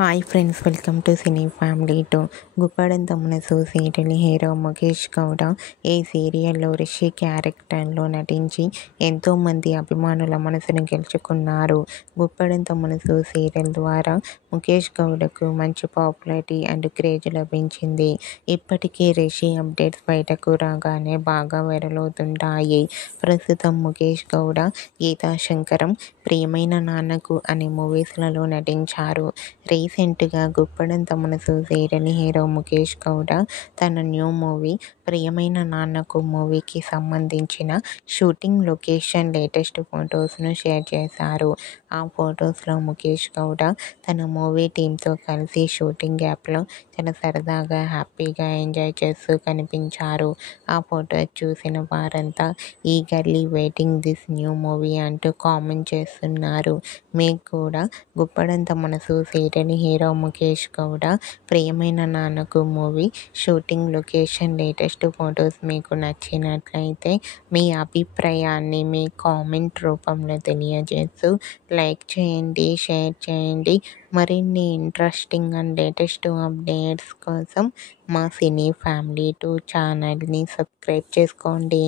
Hi friends, welcome to cine family two. గుప్పడంత మనసు serial hero Mukesh Gowda ఈ సీరియల్లో రిషి క్యారెక్టర్లో నటించి ఎంతోమంది అభిమానుల మనసును గెలుచుకున్నారు. గుప్పడంత మనసు సీరియల్ ద్వారా ముఖేష్ గౌడకు మంచి పాపులారిటీ అండ్ క్రేజ్ లభించింది. ఇప్పటికీ రిషి అప్డేట్స్ బయటకు రాగానే బాగా వైరల్ అవుతుంటాయి. ప్రస్తుతం ముఖేష్ గౌడ గీతా శంకరం, ప్రియమైన నాన్నకు అనే మూవీస్లలో నటించారు. రీసెంట్గా గుప్పడంత మనసు సీరియల్ హీరో ముఖేష్ గౌడ తన న్యూ మూవీ ప్రియమైన నాన్నకు మూవీకి సంబంధించిన షూటింగ్ లొకేషన్ లేటెస్ట్ ఫొటోస్ను షేర్ చేశారు. ఆ ఫొటోస్లో ముఖేష్ గౌడ తన మూవీ టీంతో కలిసి షూటింగ్ యాప్లో చాలా సరదాగా హ్యాపీగా ఎంజాయ్ చేస్తూ కనిపించారు. ఆ ఫోటో చూసిన వారంతా eagerly waiting this new movie అంటూ కామెంట్ చేస్తున్నారు. మీకు కూడా గుప్పడంత మనసు సీరియల్ హీరో ముఖేష్ గౌడ ప్రియమైన నాన్నకు movie shooting location latest photos మీకు నచ్చినట్లయితే మీ అభిప్రాయాన్ని మీ కామెంట్ రూపంలో తెలియజేస్తూ లైక్ చేయండి, షేర్ చేయండి. మరిన్ని ఇంట్రెస్టింగ్ అండ్ లేటెస్ట్ అప్డేట్స్ కోసం మా సినీ ఫ్యామిలీ 2 ఛానల్ని సబ్స్క్రైబ్ చేసుకోండి.